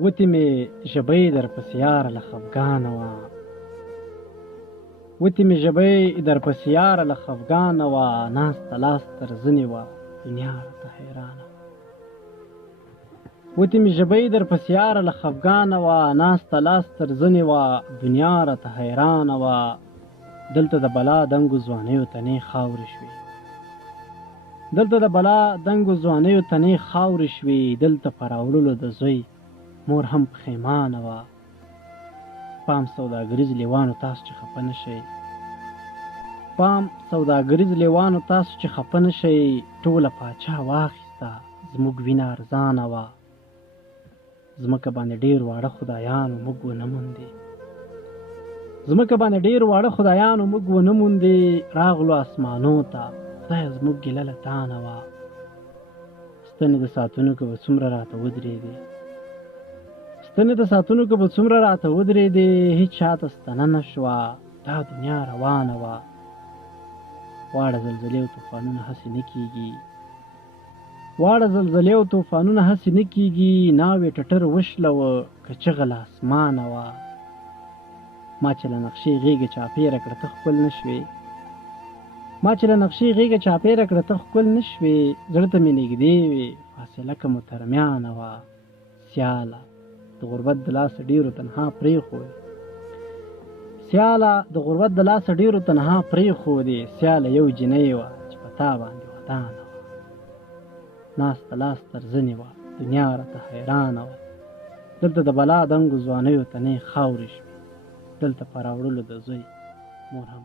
وتی مې ژبۍ در پسې یاره له خفګانه وه وتی مې ژبۍ در پسې یاره له خفګانه وه ناسته لاس تر زنې وه دنیا راته حیرانه وتی مې ژبۍ در پسې یاره له خفګانه وه ناسته لاس تر زنې وه دنیا راته حیرانه وه دلته د بلا دنګو ځوانیو تنې خاورې شوې دلته د بلا دنګو ځوانیو تنې خاورې شوې دلته په راوړلو د زوی مور هم پښیمانه وه پام سوداګریز لیوانو تاسو چې خفه نه شئ پام سوداګریز لیوانو تاسو چې خفه نه شئ ټوله پاچا واخیسته زموږ وینه ارزانه وه ځمکه باندې ډېر واړه خدایانو موږ ونه موندې ځمکه باندې ډېر واړه خدایانو موږ ونه موندې راغلو اسمانو ته خدایه زموږ ګیله له تا نه وه ستنې د ساعتونو کې به څومره راته ودرېدې ستنې د ساعتونو کې به څومره راته ودرېدې هېڅ چاته ستنه نه شوه دا دنیا روانه وه واړه زلزلې او طوفانونه هسې نه کېږي واړه زلزلې او طوفانونه هسې نه کېږي ناوې ټټر وشلوه که چغه له اسمانه وه ما چې له نقشې غېږه چاپېره کړه ته ښکل نه شوې ما چې له نقشې غېږه چاپېره کړه ته ښکل نه شوې زړه ته مې نږدې وې فاصله که مو ترمیانه وه سیاله د غربت د لاسه ډېرو تنها پرېښودې سیاله د غربت د لاسه ډېرو تنها پرېښودې سیاله یو جینۍ وه چې په تا باندې ودانه وه ناسته لاس تر زنې وه دنیا راته حیرانه وه دلته د بلا دنګو ځوانیو تنې خاورې شوې دلته په راوړلو د زوی مور هم